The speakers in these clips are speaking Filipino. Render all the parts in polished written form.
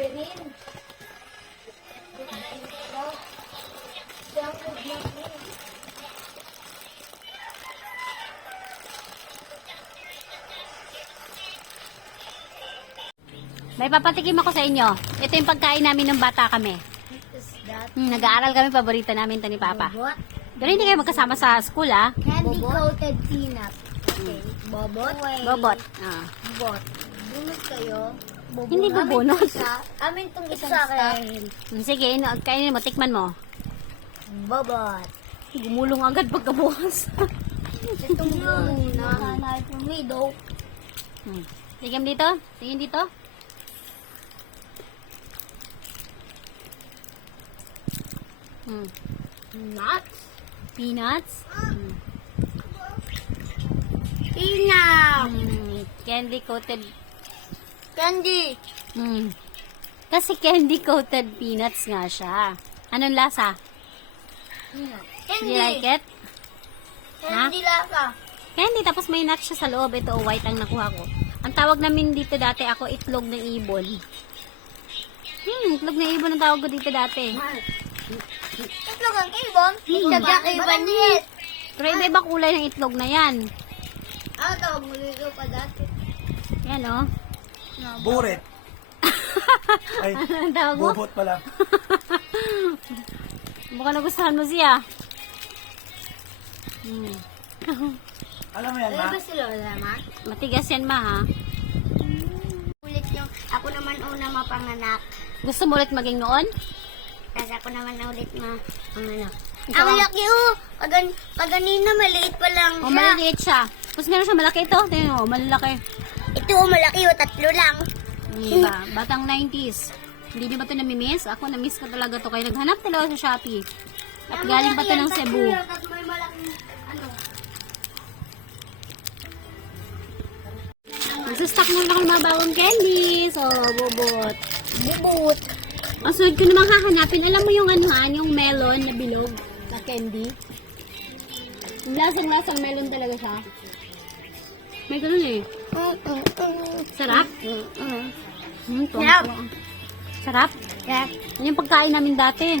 Berin. May papatikim ako sa inyo. Ito yung pagkain namin ng bata kami. Nag-aaral kami, paborito namin ito ni Papa. Bobot. Pero hindi kayo magkasama sa school, ah. Candy coated peanut. Okay. Bobot. Bobot. Ah. Bobot. Bunot kayo. Bobot. Hindi bubunot. Amin tong isang style. Sige, kainin mo, tikman mo. Bobot. Gumulong agad pagkabukas. Itong yun. Nakahanap yung widow. Tingin dito. Tingin dito. Nuts. Peanuts. Peanut. Candy coated. Candy. Kasi candy coated peanuts nga siya. Anong lasa? Do Candy. you like it? Candy lasa. Candy, tapos may nuts siya sa loob. Ito, white ang nakuha ko. Ang tawag namin dito dati, ako, itlog ng ibon. Itlog ng ibon ang tawag ko dito dati. Itlog ang ibon. Itlog ang ibon niya. Pero iba-iba kulay ng itlog na yan. Ano tawag mo dito pa dati? Yan, oh. Buret. Ay, Ang tawag mo? bobot pala. Baka nagustuhan mo siya. Alam mo yan, ma? Ano ba si Lola, ma? Matigas yan, ma, ha? Ulit yung, ako naman una mapanganak. Gusto mo ulit maging noon? Tapos ako naman na ulit mapanganak. Ikaw Ang ang- laki kaganina maliit pa lang O, siya. maliliit siya. Tapos meron siya malaki ito. Tingnan mo, malaki. Ito malaki tatlo lang. Diba? Batang 90s. Hindi niyo ba ito namimiss? Ako, namiss ko talaga to. Kaya naghanap talaga sa Shopee. At galing pa ito ng Cebu. May malaking, Nagsastock muna ako ng mga bagong candies. O, bubot. bubut. Ang sunod ko namang hahanapin. Alam mo yung anuhan, yung melon na bilog na candy? Yung lasang melon talaga siya. May ganun eh. Sarap? Sarap. Sarap? Yeah. Yan yung pagkain namin dati.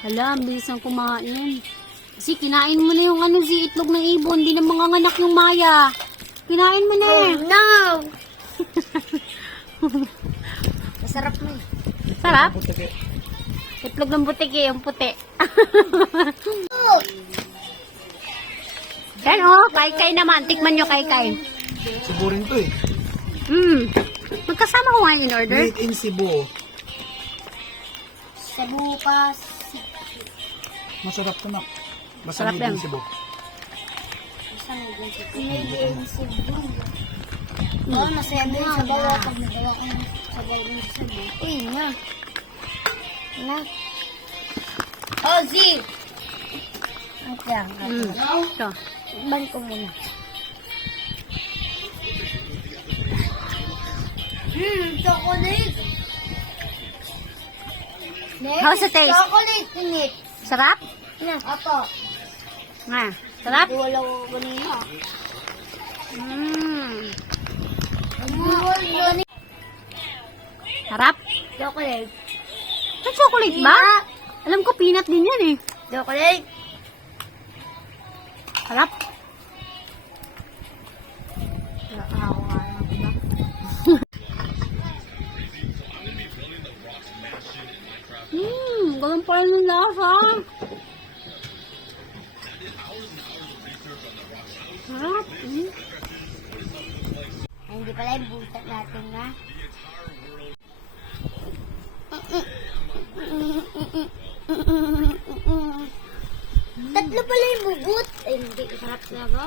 Hala, ang bilis ng kumain. Kasi kinain mo na yung si itlog ng ibon. Hindi na manganganak yung Maya. Kinain mo na eh. No! Masarap mo eh. Sarap? Putiki. Itlog ng butiki, yung puti. Yan oh, kay naman. Tikman nyo kay. Cebu rin to eh. Magkasama ko nga in order. Made in Cebu. Sa bukas. Masarap to na. Basta Sarap made in yan. Cebu. Made in Cebu. Oo, masaya na yun sa bawa pag nagawa ko ng sa galing sa Cebu. Uy, na. Na. Ozzy! Okay, Ito. ban ko muna. Chocolate! How's the taste? Chocolate in it. Sarap? Na, apo. Nga. Sarap? Wala ko kanina. Sarap? Chocolate. Ito chocolate ba? Alam ko peanut din yan eh. Chocolate. Sarap? Ganun pa rin yung lasa. Sarap. Ay, hindi pala yung butat natin na. Tatlo pala yung bugot. Ay, hindi. Sarap talaga.